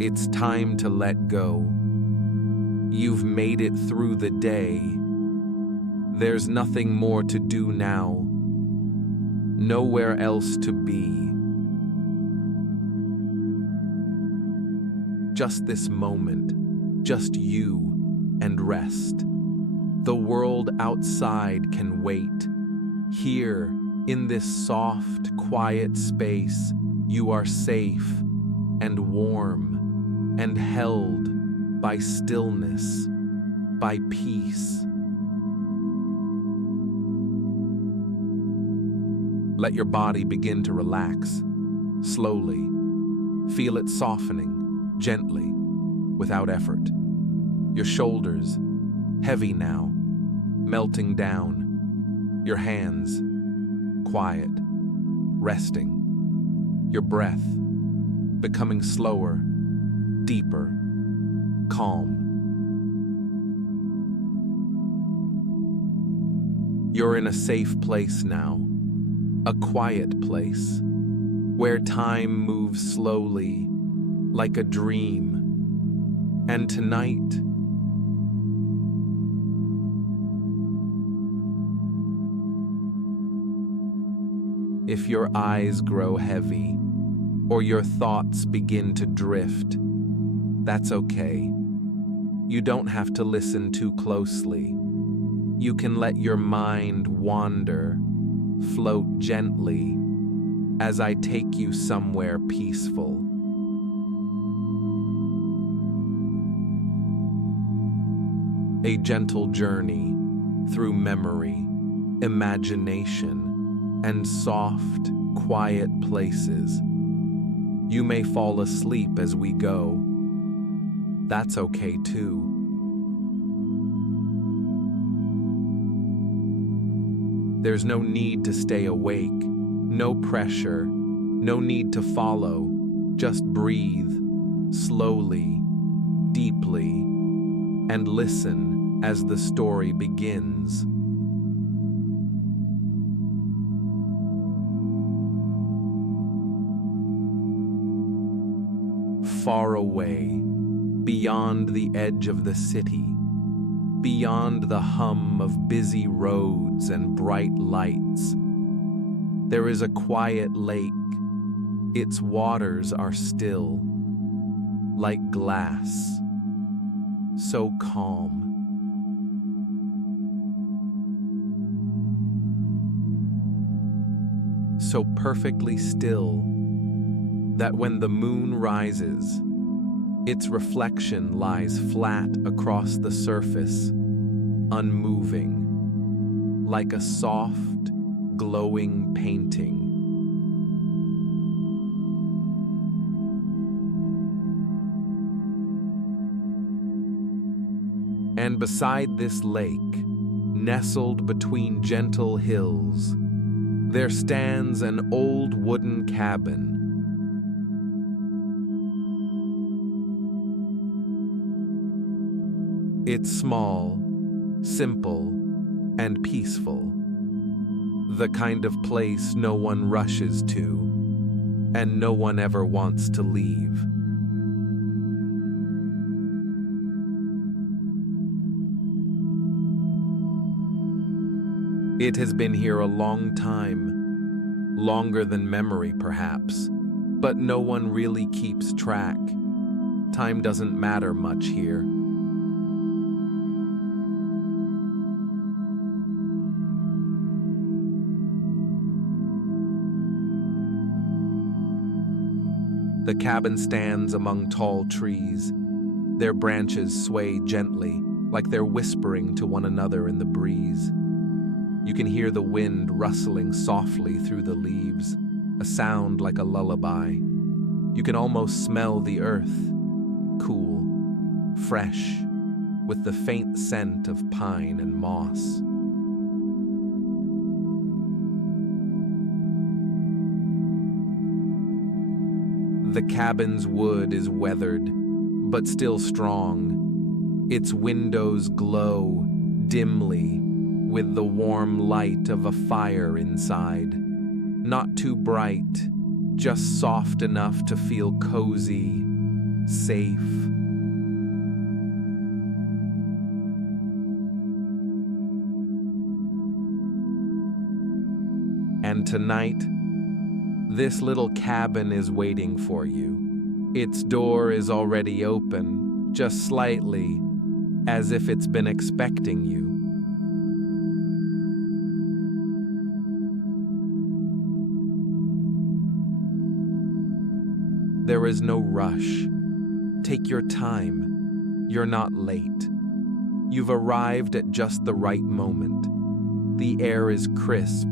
It's time to let go. You've made it through the day. There's nothing more to do now. Nowhere else to be. Just this moment, just you and rest. The world outside can wait. Here, in this soft, quiet space, you are safe and warm and held by stillness, by peace. Let your body begin to relax, slowly. Feel it softening, gently, without effort. Your shoulders, heavy now, melting down. Your hands, quiet, resting. Your breath, becoming slower, deeper, calm. You're in a safe place now, a quiet place, where time moves slowly, like a dream. And tonight, if your eyes grow heavy, or your thoughts begin to drift, that's okay. You don't have to listen too closely. You can let your mind wander, float gently, as I take you somewhere peaceful. A gentle journey through memory, imagination, and soft, quiet places. You may fall asleep as we go. That's okay too. There's no need to stay awake, no pressure, no need to follow. Just breathe, slowly, deeply, and listen as the story begins. Far away, beyond the edge of the city, beyond the hum of busy roads and bright lights, there is a quiet lake. Its waters are still, like glass, so calm. So perfectly still that when the moon rises, its reflection lies flat across the surface, unmoving, like a soft, glowing painting. And beside this lake, nestled between gentle hills, there stands an old wooden cabin. It's small, simple, and peaceful. The kind of place no one rushes to, and no one ever wants to leave. It has been here a long time, longer than memory perhaps, but no one really keeps track. Time doesn't matter much here. The cabin stands among tall trees. Their branches sway gently, like they're whispering to one another in the breeze. You can hear the wind rustling softly through the leaves, a sound like a lullaby. You can almost smell the earth, cool, fresh, with the faint scent of pine and moss. The cabin's wood is weathered, but still strong. Its windows glow dimly with the warm light of a fire inside. Not too bright, just soft enough to feel cozy, safe. And tonight, this little cabin is waiting for you. Its door is already open, just slightly, as if it's been expecting you. There is no rush. Take your time. You're not late. You've arrived at just the right moment. The air is crisp,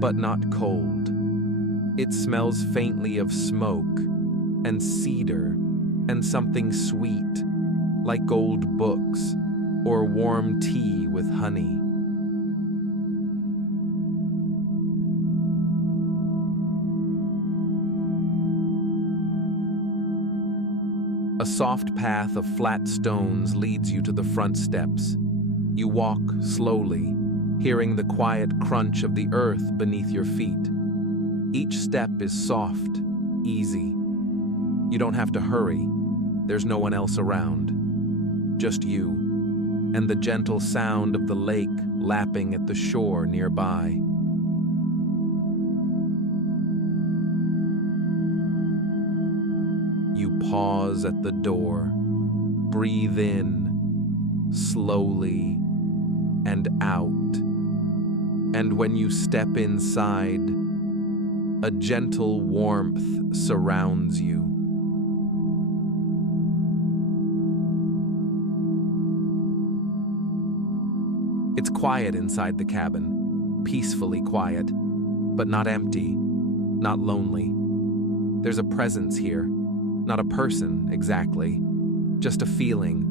but not cold. It smells faintly of smoke and cedar and something sweet, like old books or warm tea with honey. A soft path of flat stones leads you to the front steps. You walk slowly, hearing the quiet crunch of the earth beneath your feet. Each step is soft, easy. You don't have to hurry. There's no one else around. Just you, and the gentle sound of the lake lapping at the shore nearby. You pause at the door, breathe in, slowly, and out. And when you step inside, a gentle warmth surrounds you. It's quiet inside the cabin, peacefully quiet, but not empty, not lonely. There's a presence here, not a person exactly, just a feeling,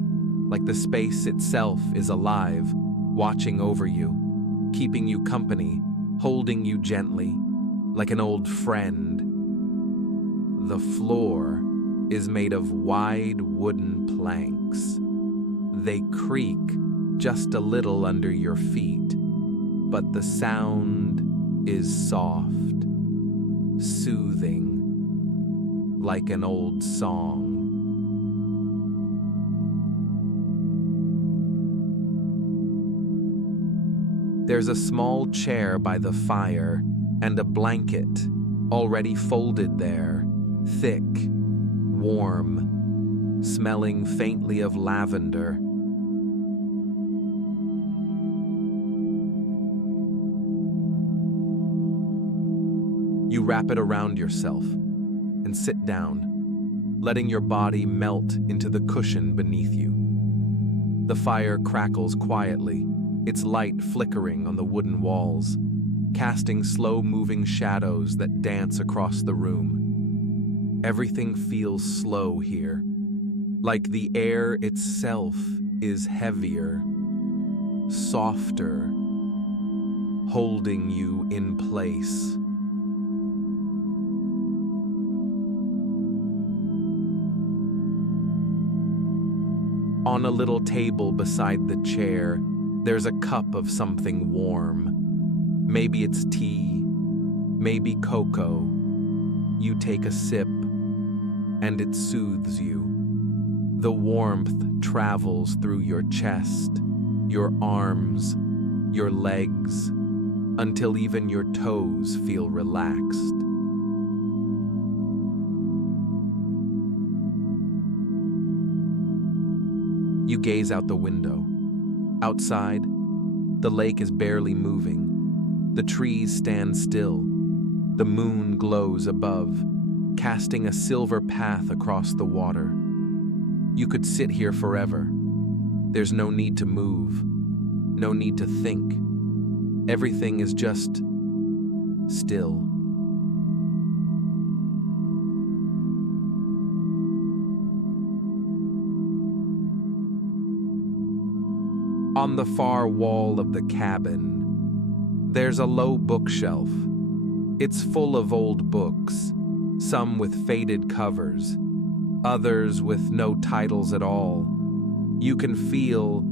like the space itself is alive, watching over you, keeping you company, holding you gently, like an old friend. The floor is made of wide wooden planks. They creak just a little under your feet, but the sound is soft, soothing, like an old song. There's a small chair by the fire and a blanket already folded there, thick, warm, smelling faintly of lavender. You wrap it around yourself and sit down, letting your body melt into the cushion beneath you. The fire crackles quietly, its light flickering on the wooden walls, casting slow-moving shadows that dance across the room. Everything feels slow here, like the air itself is heavier, softer, holding you in place. On a little table beside the chair, there's a cup of something warm. Maybe it's tea, maybe cocoa. You take a sip, and it soothes you. The warmth travels through your chest, your arms, your legs, until even your toes feel relaxed. You gaze out the window. Outside, the lake is barely moving. The trees stand still. The moon glows above, casting a silver path across the water. You could sit here forever. There's no need to move, no need to think. Everything is just still. On the far wall of the cabin, there's a low bookshelf. It's full of old books, some with faded covers, others with no titles at all. You can feel,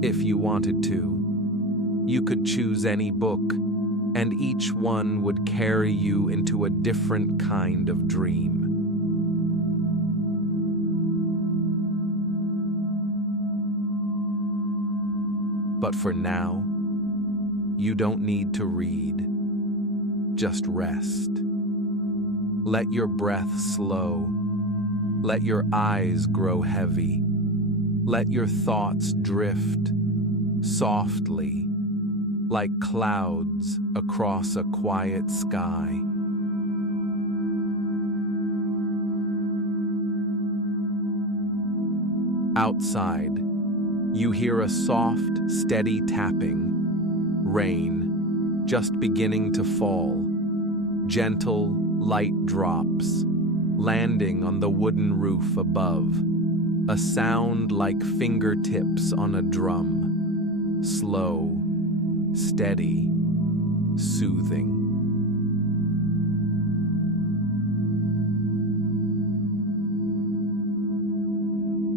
if you wanted to, you could choose any book, and each one would carry you into a different kind of dream. But for now, you don't need to read. Just rest. Let your breath slow. Let your eyes grow heavy. Let your thoughts drift softly, like clouds across a quiet sky. Outside, you hear a soft, steady tapping. Rain, just beginning to fall. Gentle, light drops, landing on the wooden roof above. A sound like fingertips on a drum. Slow, steady, soothing.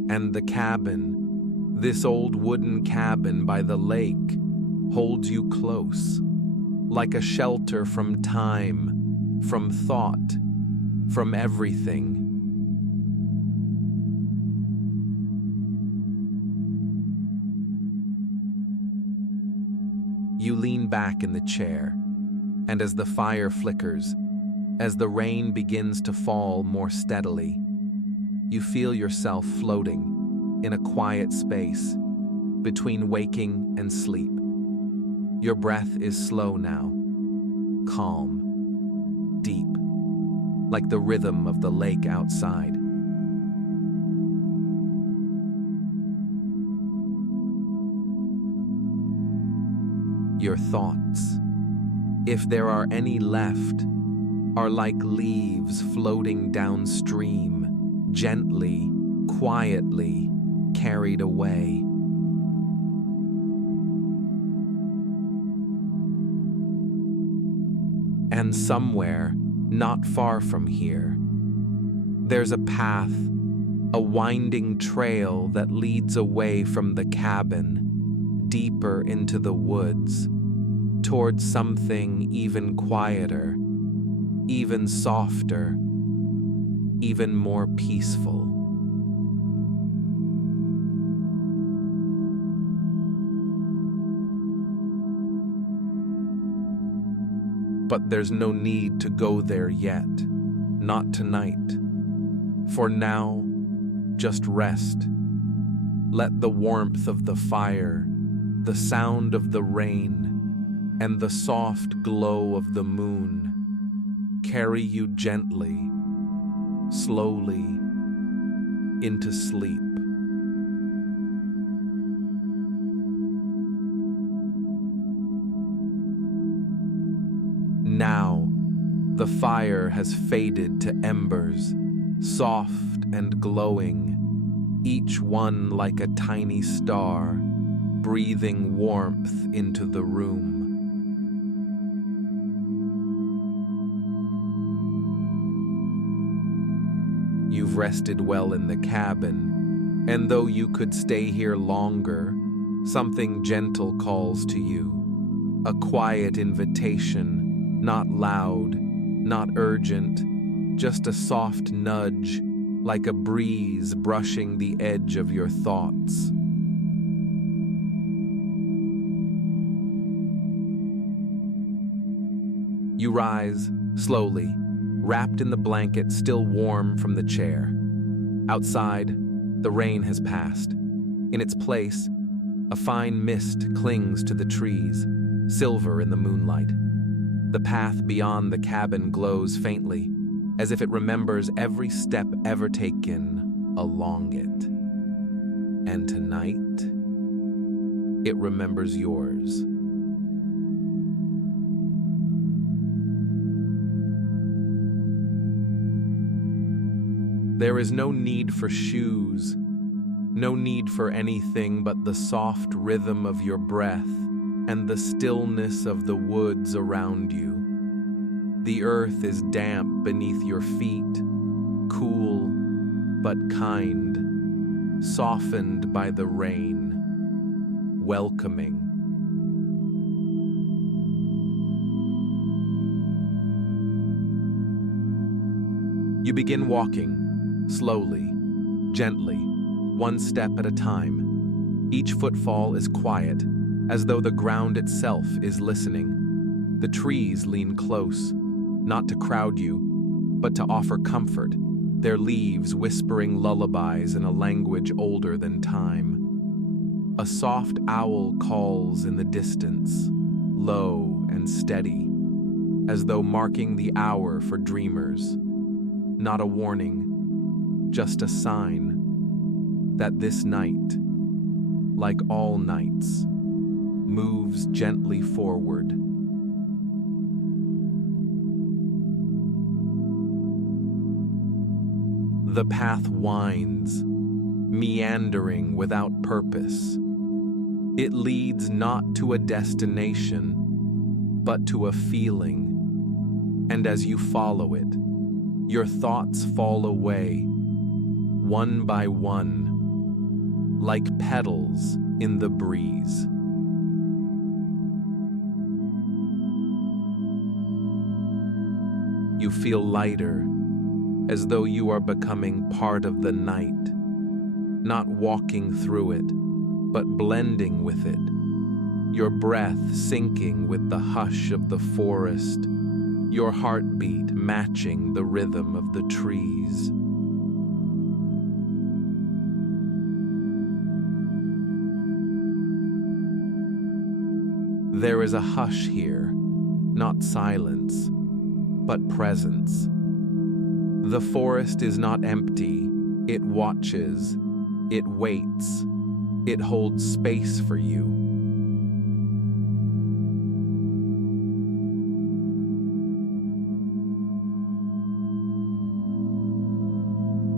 And the cabin, this old wooden cabin by the lake, holds you close, like a shelter from time, from thought, from everything. You lean back in the chair, and as the fire flickers, as the rain begins to fall more steadily, you feel yourself floating in a quiet space between waking and sleep. Your breath is slow now, calm, deep, like the rhythm of the lake outside. Your thoughts, if there are any left, are like leaves floating downstream, gently, quietly carried away. And somewhere, not far from here, there's a path, a winding trail that leads away from the cabin, deeper into the woods, towards something even quieter, even softer, even more peaceful. But there's no need to go there yet, not tonight. For now, just rest. Let the warmth of the fire, the sound of the rain, and the soft glow of the moon carry you gently, slowly, into sleep. Now, the fire has faded to embers, soft and glowing, each one like a tiny star, breathing warmth into the room. You've rested well in the cabin, and though you could stay here longer, something gentle calls to you, a quiet invitation, not loud, not urgent, just a soft nudge, like a breeze brushing the edge of your thoughts. You rise, slowly, wrapped in the blanket still warm from the chair. Outside, the rain has passed. In its place, a fine mist clings to the trees, silver in the moonlight. The path beyond the cabin glows faintly, as if it remembers every step ever taken along it. And tonight, it remembers yours. There is no need for shoes, no need for anything but the soft rhythm of your breath and the stillness of the woods around you. The earth is damp beneath your feet, cool but kind, softened by the rain, welcoming. You begin walking, slowly, gently, one step at a time. Each footfall is quiet, as though the ground itself is listening. The trees lean close, not to crowd you, but to offer comfort, their leaves whispering lullabies in a language older than time. A soft owl calls in the distance, low and steady, as though marking the hour for dreamers. Not a warning, just a sign that this night, like all nights, moves gently forward. The path winds, meandering without purpose. It leads not to a destination, but to a feeling. And as you follow it, your thoughts fall away, one by one, like petals in the breeze. You feel lighter, as though you are becoming part of the night, not walking through it, but blending with it, your breath syncing with the hush of the forest, your heartbeat matching the rhythm of the trees. There is a hush here, not silence, but presence. The forest is not empty, it watches, it waits, it holds space for you.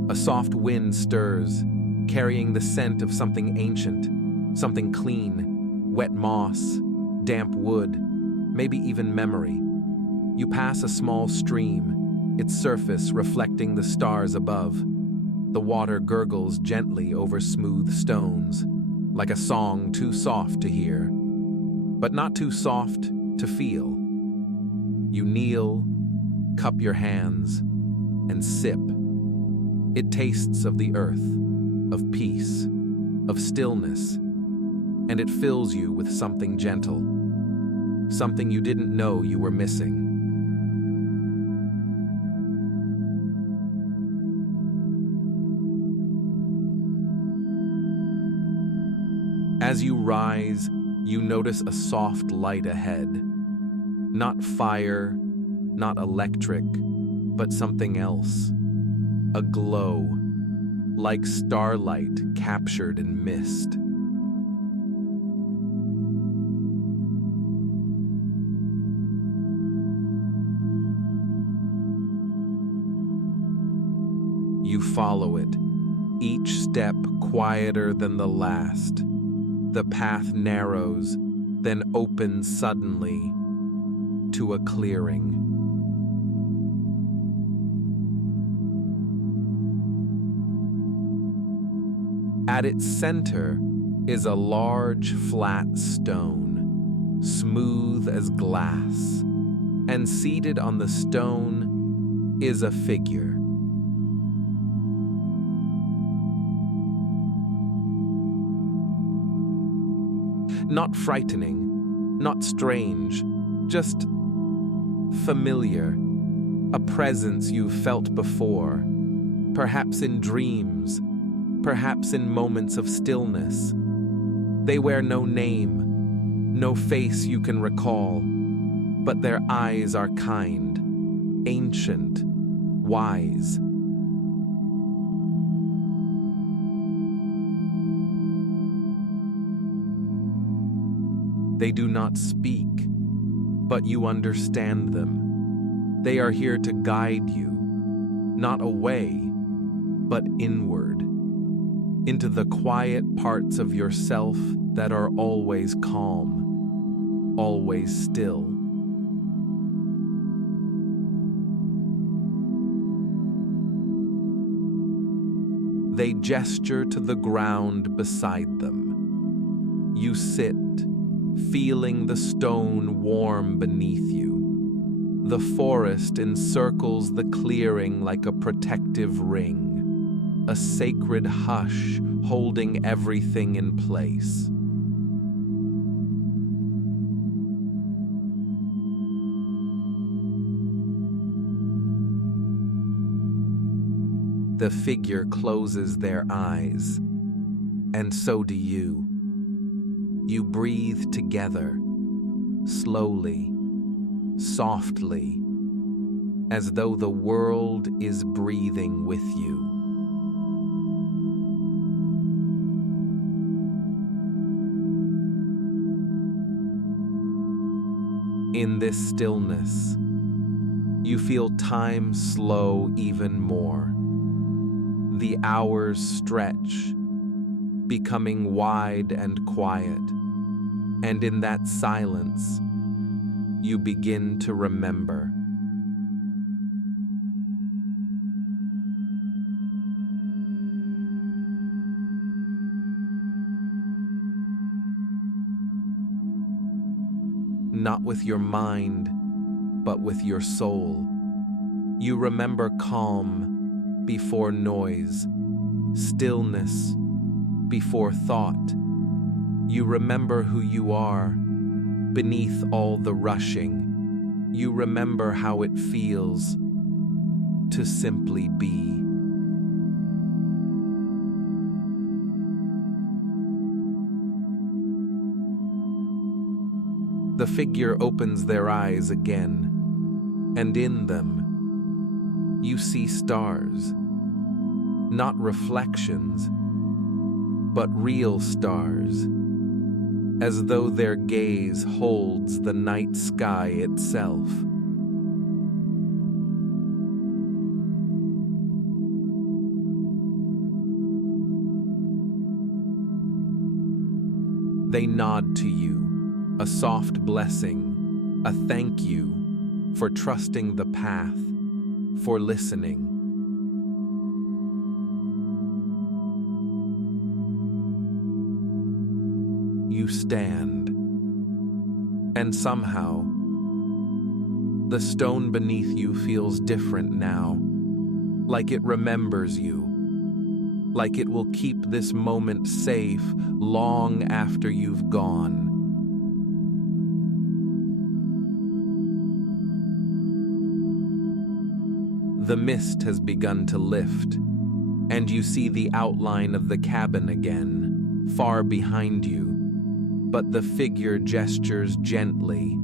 A soft wind stirs, carrying the scent of something ancient, something clean, wet moss, damp wood, maybe even memory. You pass a small stream, its surface reflecting the stars above. The water gurgles gently over smooth stones, like a song too soft to hear, but not too soft to feel. You kneel, cup your hands, and sip. It tastes of the earth, of peace, of stillness, and it fills you with something gentle, something you didn't know you were missing. As you rise, you notice a soft light ahead. Not fire, not electric, but something else. A glow, like starlight captured in mist. You follow it, each step quieter than the last. The path narrows, then opens suddenly to a clearing. At its center is a large, flat stone, smooth as glass, and seated on the stone is a figure. Not frightening, not strange, just familiar, a presence you've felt before, perhaps in dreams, perhaps in moments of stillness. They wear no name, no face you can recall, but their eyes are kind, ancient, wise. They do not speak, but you understand them. They are here to guide you, not away, but inward, into the quiet parts of yourself that are always calm, always still. They gesture to the ground beside them. You sit, feeling the stone warm beneath you. The forest encircles the clearing like a protective ring, a sacred hush holding everything in place. The figure closes their eyes, and so do you. You breathe together, slowly, softly, as though the world is breathing with you. In this stillness, you feel time slow even more. The hours stretch, becoming wide and quiet, and in that silence, you begin to remember. Not with your mind, but with your soul. You remember calm before noise, stillness before thought. You remember who you are beneath all the rushing. You remember how it feels to simply be. The figure opens their eyes again, and in them, you see stars, not reflections, but real stars, as though their gaze holds the night sky itself. They nod to you, a soft blessing, a thank you for trusting the path, for listening. You stand, and somehow, the stone beneath you feels different now, like it remembers you, like it will keep this moment safe long after you've gone. The mist has begun to lift, and you see the outline of the cabin again, far behind you. But the figure gestures gently,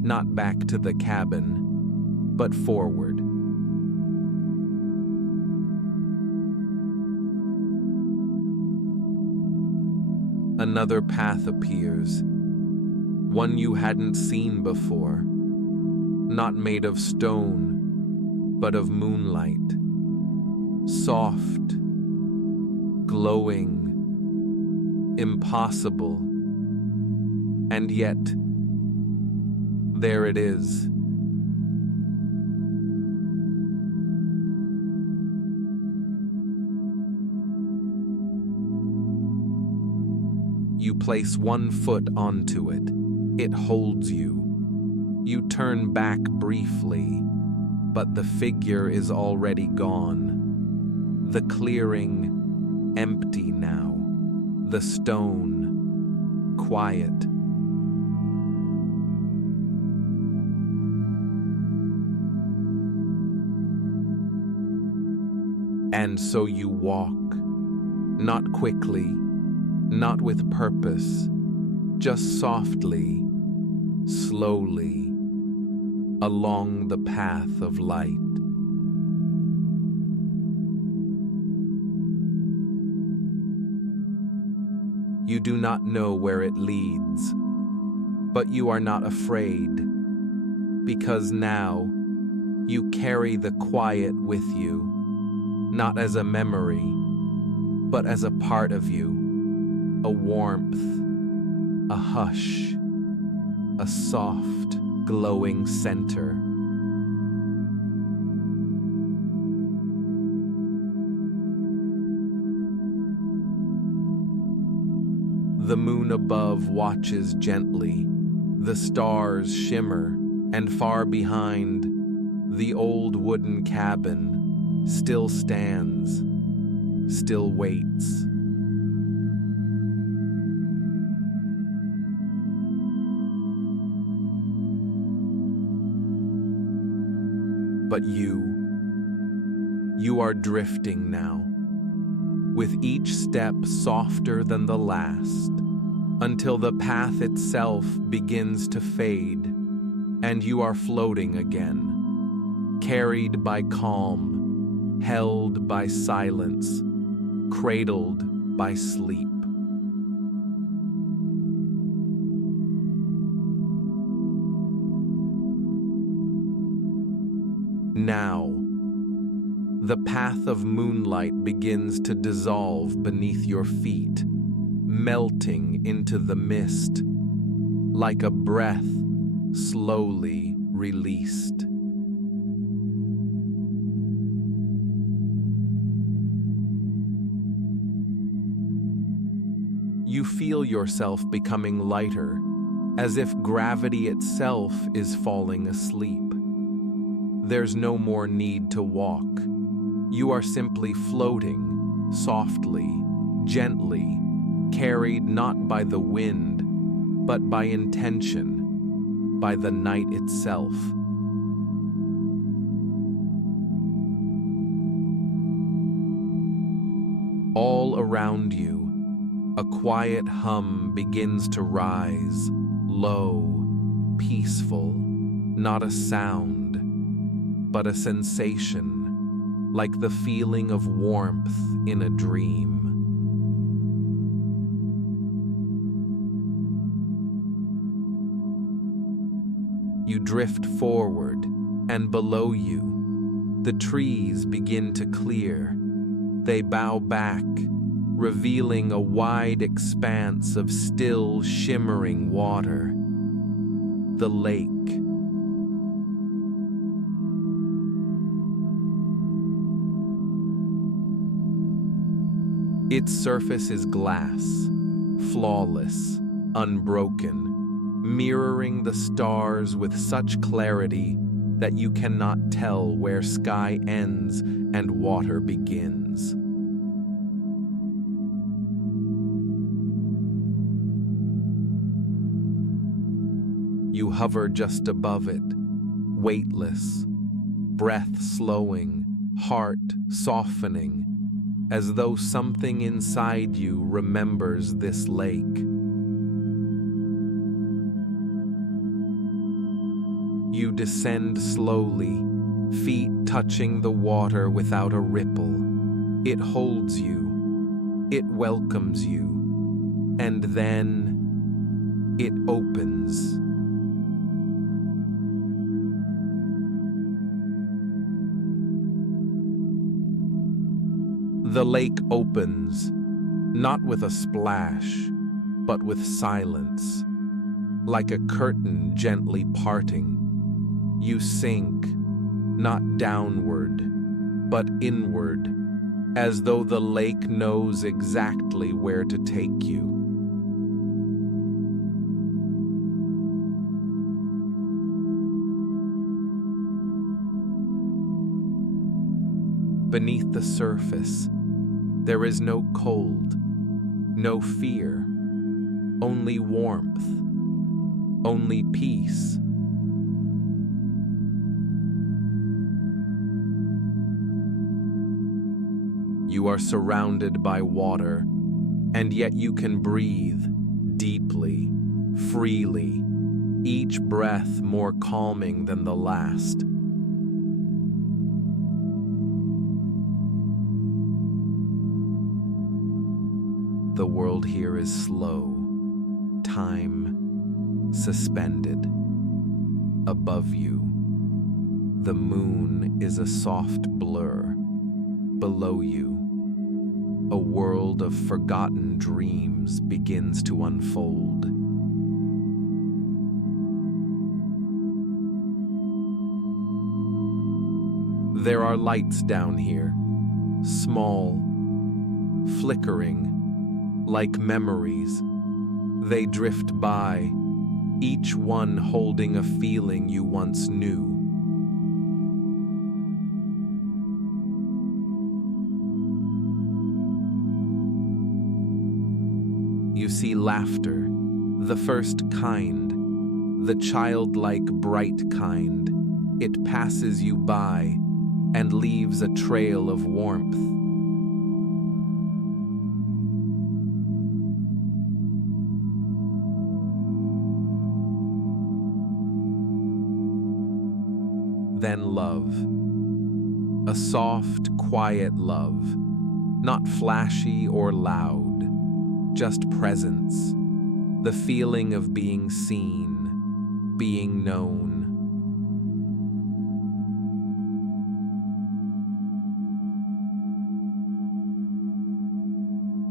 not back to the cabin, but forward. Another path appears, one you hadn't seen before, not made of stone, but of moonlight, soft, glowing, impossible, and yet, there it is. You place one foot onto it. It holds you. You turn back briefly, but the figure is already gone. The clearing, empty now. The stone, quiet. And so you walk, not quickly, not with purpose, just softly, slowly, along the path of light. You do not know where it leads, but you are not afraid, because now you carry the quiet with you, not as a memory, but as a part of you, a warmth, a hush, a soft, glowing center. The moon above watches gently, the stars shimmer, and far behind, the old wooden cabin still stands, still waits. But you You are drifting now, with each step softer than the last, until the path itself begins to fade, and you are floating again, carried by calm, held by silence, cradled by sleep. Now, the path of moonlight begins to dissolve beneath your feet, melting into the mist, like a breath slowly released. You feel yourself becoming lighter, as if gravity itself is falling asleep. There's no more need to walk. You are simply floating, softly, gently, carried not by the wind, but by intention, by the night itself. All around you, a quiet hum begins to rise, low, peaceful, not a sound, but a sensation, like the feeling of warmth in a dream. You drift forward, and below you, the trees begin to clear. They bow back, revealing a wide expanse of still, shimmering water. The lake. Its surface is glass, flawless, unbroken, mirroring the stars with such clarity that you cannot tell where sky ends and water begins. You hover just above it, weightless, breath slowing, heart softening, as though something inside you remembers this lake. You descend slowly, feet touching the water without a ripple. It holds you, it welcomes you, and then it opens. The lake opens, not with a splash, but with silence, like a curtain gently parting. You sink, not downward, but inward, as though the lake knows exactly where to take you. Beneath the surface, there is no cold, no fear, only warmth, only peace. You are surrounded by water, and yet you can breathe deeply, freely, each breath more calming than the last. The world here is slow, time suspended. Above you, the moon is a soft blur. Below you, a world of forgotten dreams begins to unfold. There are lights down here, small, flickering, like memories. They drift by, each one holding a feeling you once knew. You see laughter, the first kind, the childlike bright kind. It passes you by, and leaves a trail of warmth. Then love. A soft, quiet love, not flashy or loud, just presence, the feeling of being seen, being known.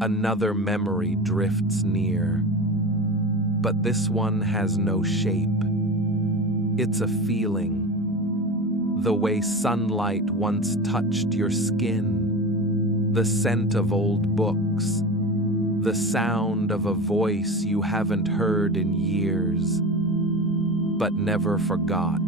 Another memory drifts near, but this one has no shape. It's a feeling. The way sunlight once touched your skin, the scent of old books, the sound of a voice you haven't heard in years, but never forgot.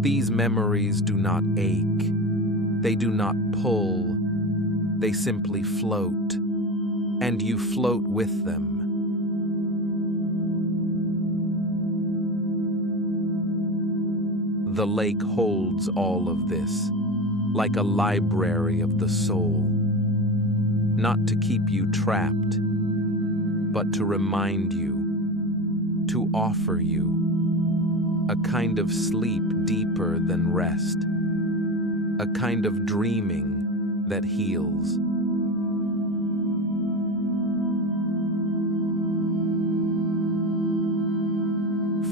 These memories do not ache, they do not pull, they simply float. And you float with them. The lake holds all of this, like a library of the soul, not to keep you trapped, but to remind you, to offer you a kind of sleep deeper than rest, a kind of dreaming that heals.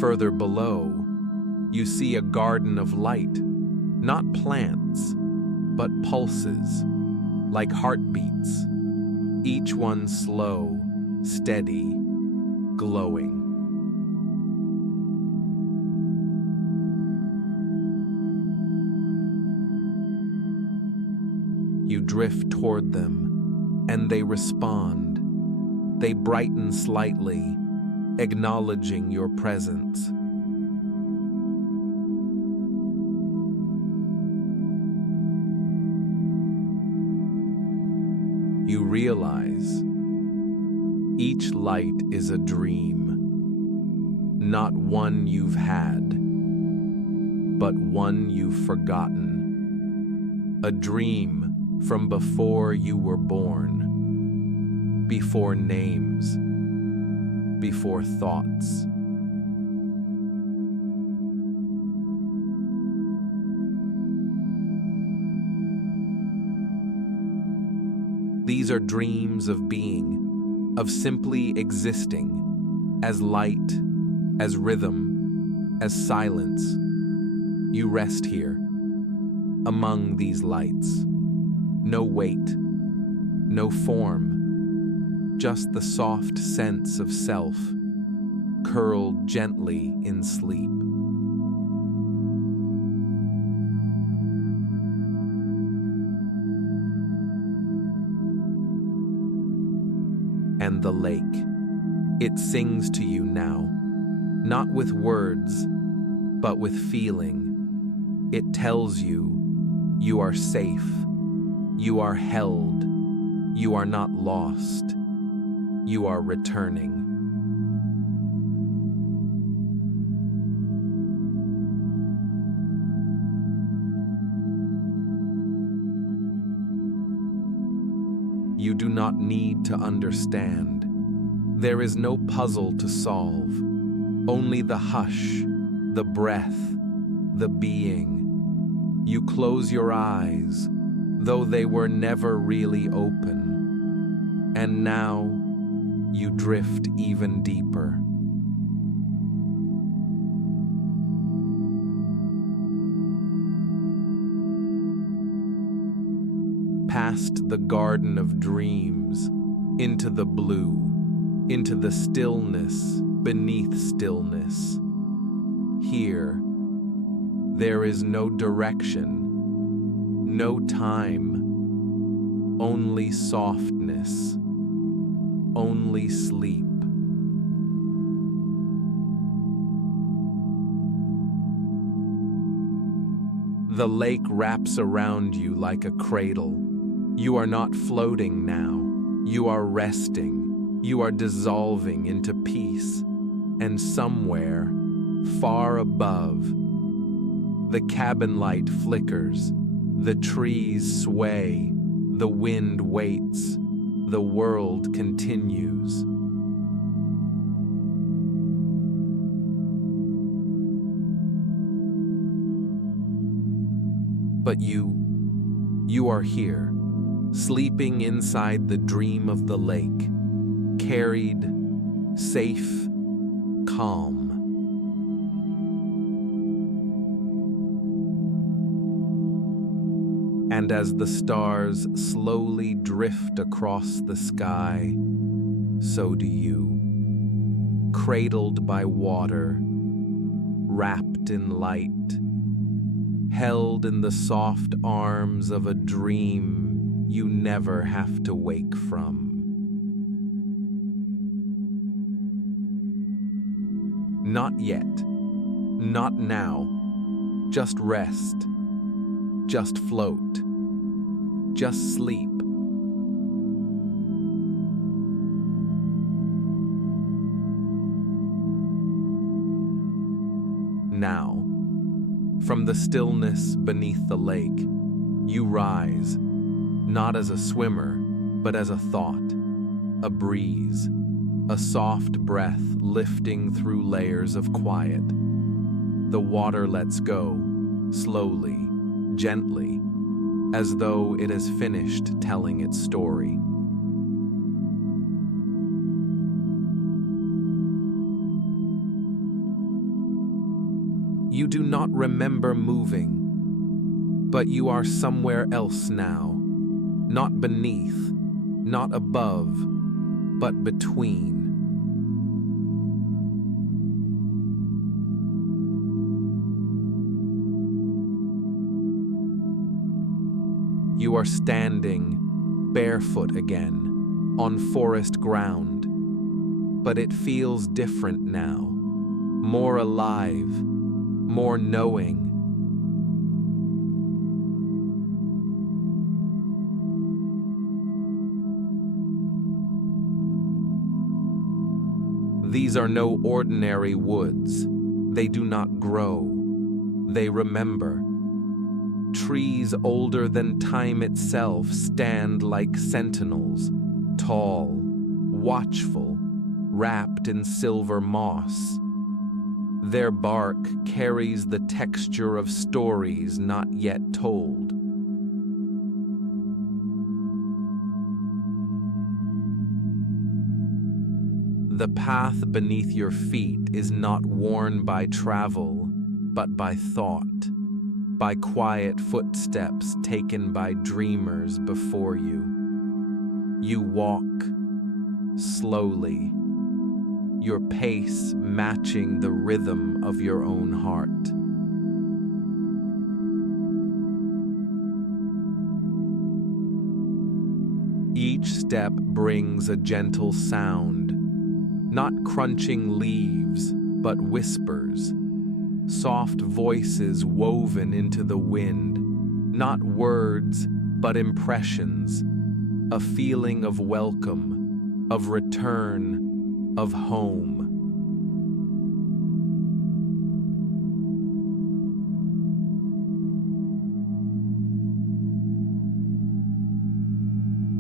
Further below, you see a garden of light, not plants, but pulses, like heartbeats, each one slow, steady, glowing. You drift toward them, and they respond. They brighten slightly, acknowledging your presence. You realize each light is a dream, not one you've had, but one you've forgotten. A dream from before you were born, before names, before thoughts. These are dreams of being, of simply existing, as light, as rhythm, as silence. You rest here, among these lights. No weight, no form, just the soft sense of self, curled gently in sleep. And the lake, it sings to you now, not with words, but with feeling. It tells you, you are safe, you are held, you are not lost. You are returning. You do not need to understand. There is no puzzle to solve, only the hush, the breath, the being. You close your eyes, though they were never really open, and now you drift even deeper. Past the garden of dreams, into the blue, into the stillness beneath stillness. Here, there is no direction, no time, only softness, only sleep. The lake wraps around you like a cradle. You are not floating now. You are resting. You are dissolving into peace, and somewhere, far above, the cabin light flickers, the trees sway, the wind waits, the world continues. But you are here, sleeping inside the dream of the lake, carried, safe, calm. And as the stars slowly drift across the sky, so do you, cradled by water, wrapped in light, held in the soft arms of a dream you never have to wake from. Not yet, not now, just rest, just float, just sleep. Now, from the stillness beneath the lake, you rise, not as a swimmer, but as a thought, a breeze, a soft breath lifting through layers of quiet. The water lets go, slowly, gently, as though it has finished telling its story. You do not remember moving, but you are somewhere else now, not beneath, not above, but between. You are standing, barefoot again, on forest ground, but it feels different now, more alive, more knowing. These are no ordinary woods. They do not grow. They remember. Trees older than time itself stand like sentinels, tall, watchful, wrapped in silver moss. Their bark carries the texture of stories not yet told. The path beneath your feet is not worn by travel, but by thought, by quiet footsteps taken by dreamers before you. You walk slowly, your pace matching the rhythm of your own heart. Each step brings a gentle sound, not crunching leaves, but whispers, soft voices woven into the wind, not words, but impressions, a feeling of welcome, of return, of home.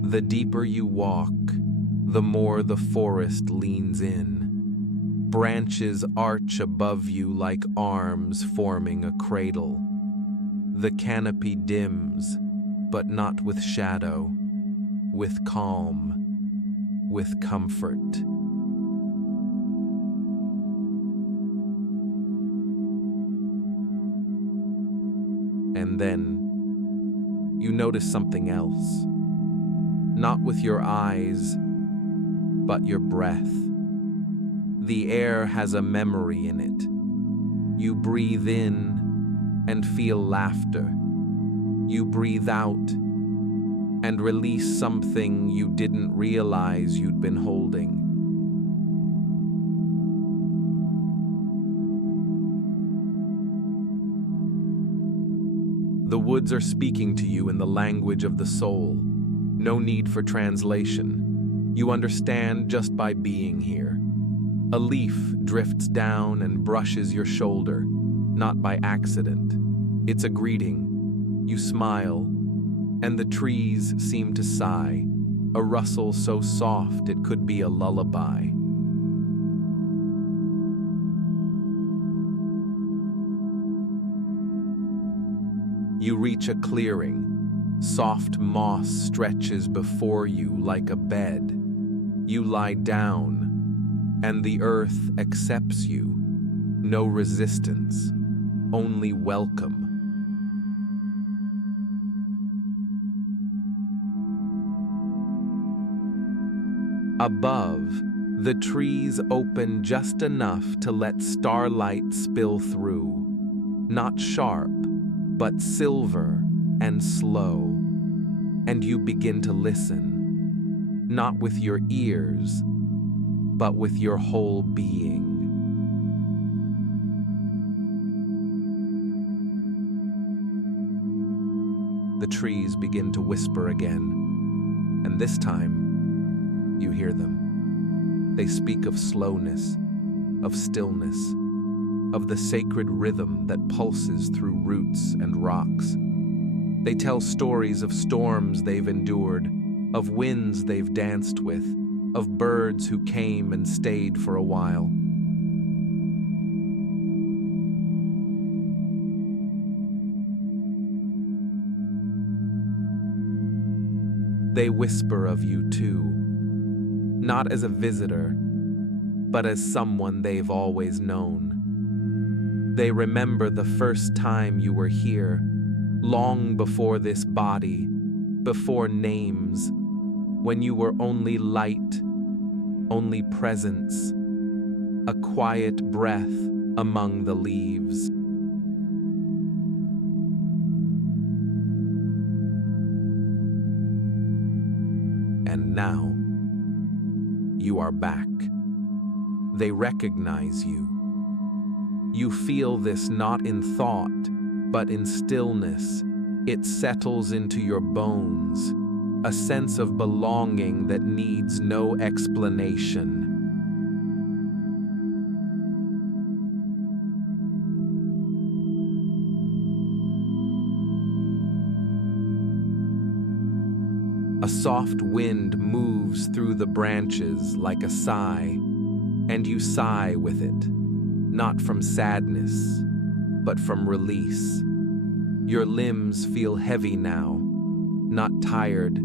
The deeper you walk, the more the forest leans in. Branches arch above you like arms forming a cradle. The canopy dims, but not with shadow, with calm, with comfort. And then, you notice something else. Not with your eyes, but your breath. The air has a memory in it. You breathe in and feel laughter. You breathe out and release something you didn't realize you'd been holding. The woods are speaking to you in the language of the soul. No need for translation. You understand just by being here. A leaf drifts down and brushes your shoulder, not by accident. It's a greeting. You smile, and the trees seem to sigh, a rustle so soft it could be a lullaby. You reach a clearing. Soft moss stretches before you like a bed. You lie down, and the earth accepts you. No resistance, only welcome. Above, the trees open just enough to let starlight spill through, not sharp, but silver and slow, and you begin to listen, not with your ears, but with your whole being. The trees begin to whisper again, and this time, you hear them. They speak of slowness, of stillness, of the sacred rhythm that pulses through roots and rocks. They tell stories of storms they've endured, of winds they've danced with, of birds who came and stayed for a while. They whisper of you too, not as a visitor, but as someone they've always known. They remember the first time you were here, long before this body, before names, when you were only light, only presence, a quiet breath among the leaves. And now, you are back. They recognize you. You feel this not in thought, but in stillness. It settles into your bones, a sense of belonging that needs no explanation. A soft wind moves through the branches like a sigh, and you sigh with it, not from sadness, but from release. Your limbs feel heavy now, not tired,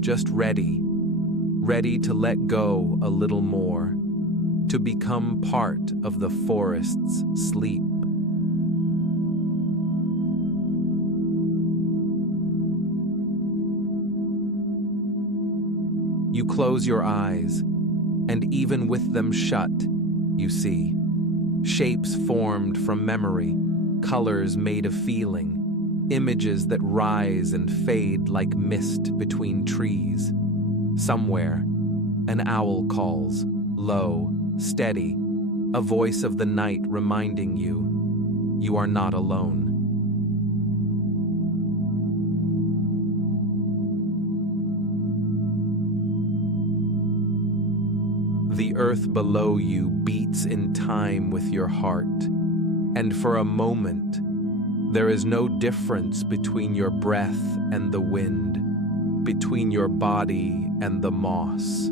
just ready to let go a little more, to become part of the forest's sleep. You close your eyes, and even with them shut, you see shapes formed from memory, colors made of feeling, images that rise and fade like mist between trees. Somewhere, an owl calls, low, steady, a voice of the night reminding you, you are not alone. The earth below you beats in time with your heart, and for a moment, there is no difference between your breath and the wind, between your body and the moss,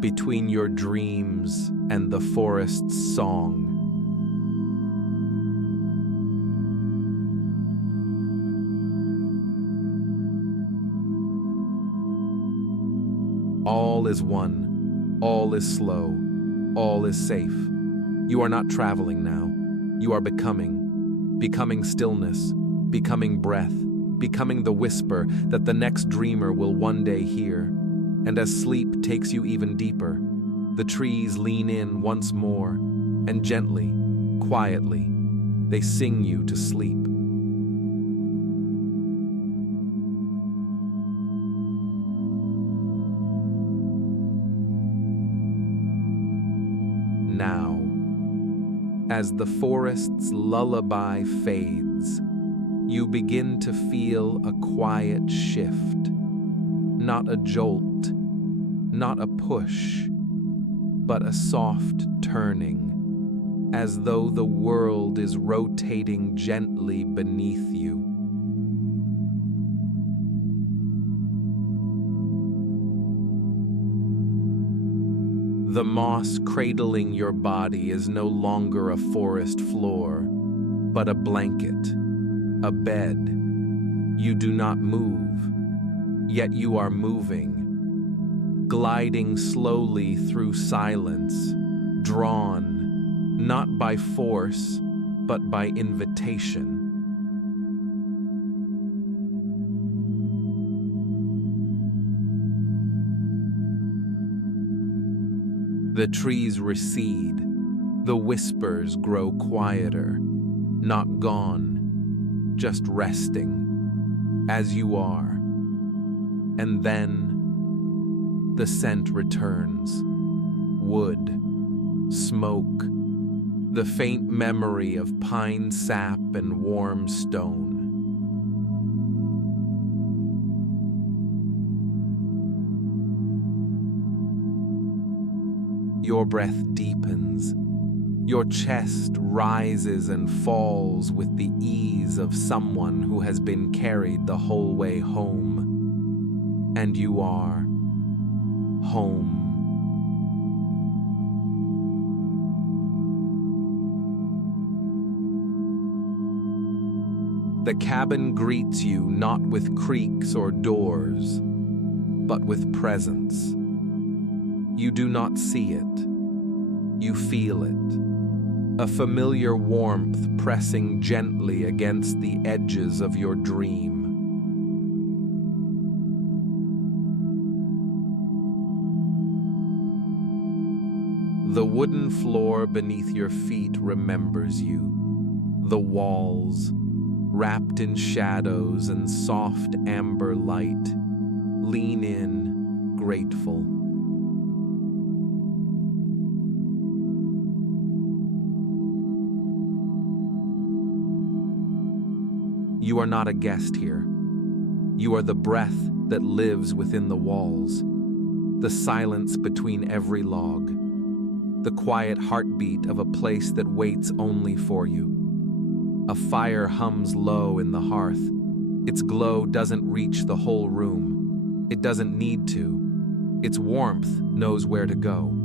between your dreams and the forest's song. All is one. All is slow, all is safe. You are not traveling now. You are becoming stillness, becoming breath, becoming the whisper that the next dreamer will one day hear. And as sleep takes you even deeper, the trees lean in once more, and gently, quietly, they sing you to sleep. Now, as the forest's lullaby fades, you begin to feel a quiet shift, not a jolt, not a push, but a soft turning, as though the world is rotating gently beneath you. The moss cradling your body is no longer a forest floor, but a blanket, a bed. You do not move, yet you are moving, gliding slowly through silence, drawn, not by force, but by invitation. The trees recede, the whispers grow quieter, not gone, just resting, as you are. And then the scent returns. Wood, smoke, the faint memory of pine sap and warm stone. Your breath deepens. Your chest rises and falls with the ease of someone who has been carried the whole way home. And you are home. The cabin greets you not with creaks or doors, but with presence. You do not see it. You feel it. A familiar warmth pressing gently against the edges of your dream. The wooden floor beneath your feet remembers you. The walls, wrapped in shadows and soft amber light, lean in, grateful. You are not a guest here. You are the breath that lives within the walls, the silence between every log, the quiet heartbeat of a place that waits only for you. A fire hums low in the hearth. Its glow doesn't reach the whole room. It doesn't need to. Its warmth knows where to go.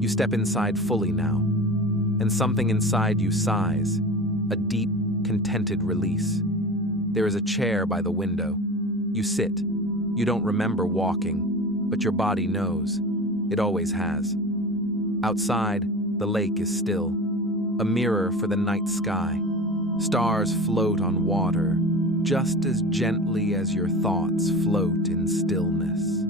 You step inside fully now, and something inside you sighs, a deep, contented release. There is a chair by the window. You sit. You don't remember walking, but your body knows. It always has. Outside, the lake is still, a mirror for the night sky. Stars float on water, just as gently as your thoughts float in stillness.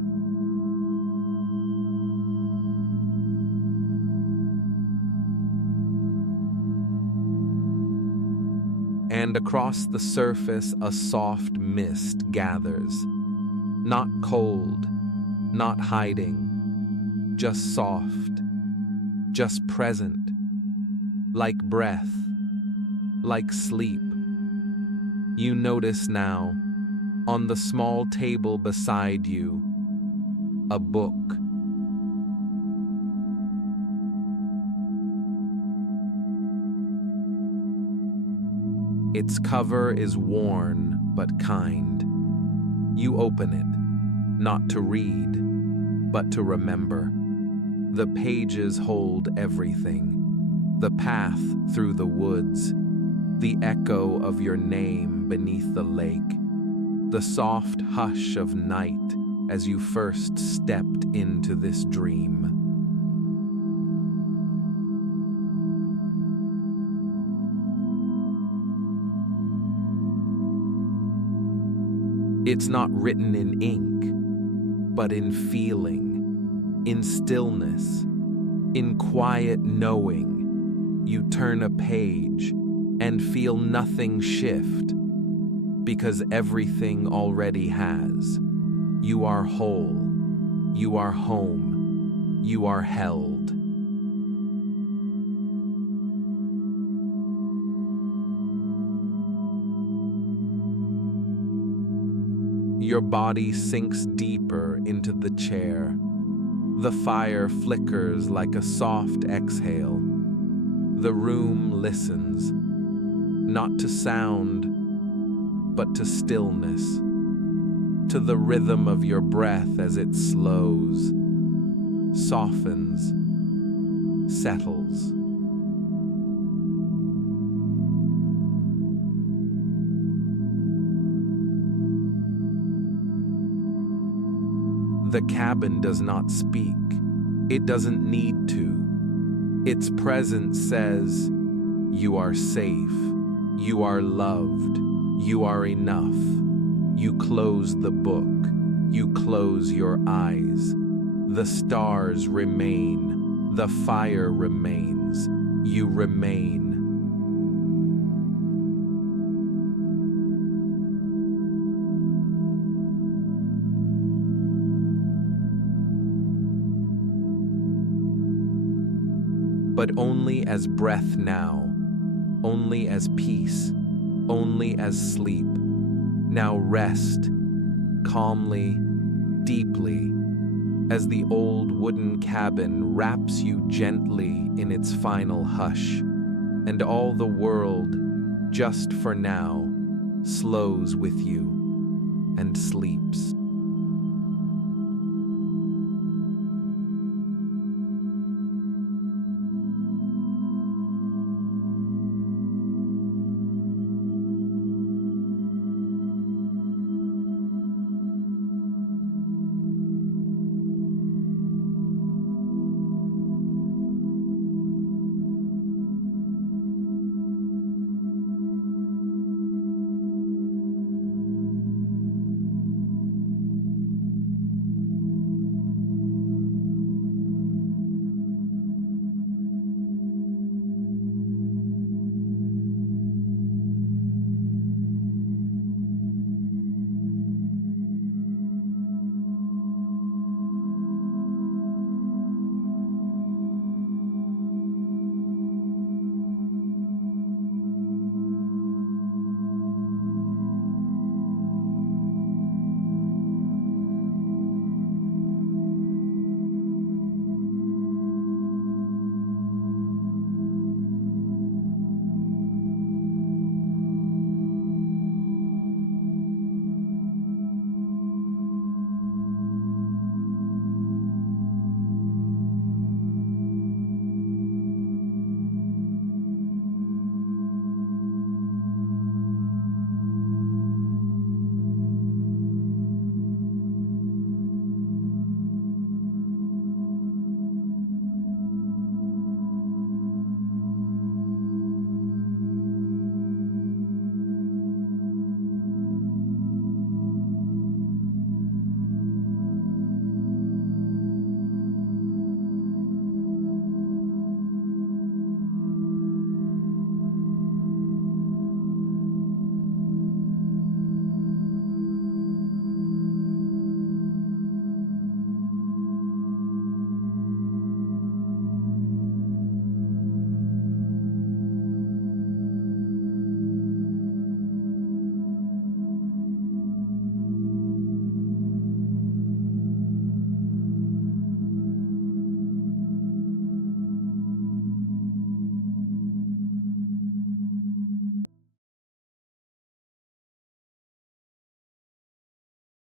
And across the surface a soft mist gathers. Not cold, not hiding, just soft, just present, like breath, like sleep. You notice now, on the small table beside you, a book. Its cover is worn but kind. You open it, not to read, but to remember. The pages hold everything. The path through the woods, the echo of your name beneath the lake, the soft hush of night as you first stepped into this dream. It's not written in ink, but in feeling, in stillness, in quiet knowing. You turn a page and feel nothing shift, because everything already has. You are whole, you are home, you are held. Your body sinks deeper into the chair. The fire flickers like a soft exhale. The room listens, not to sound, but to stillness, to the rhythm of your breath as it slows, softens, settles. The cabin does not speak. It doesn't need to. Its presence says, you are safe, you are loved, you are enough. You close the book, you close your eyes. The stars remain, the fire remains, you remain. But only as breath now, only as peace, only as sleep. Now rest, calmly, deeply, as the old wooden cabin wraps you gently in its final hush, and all the world, just for now, slows with you and sleeps.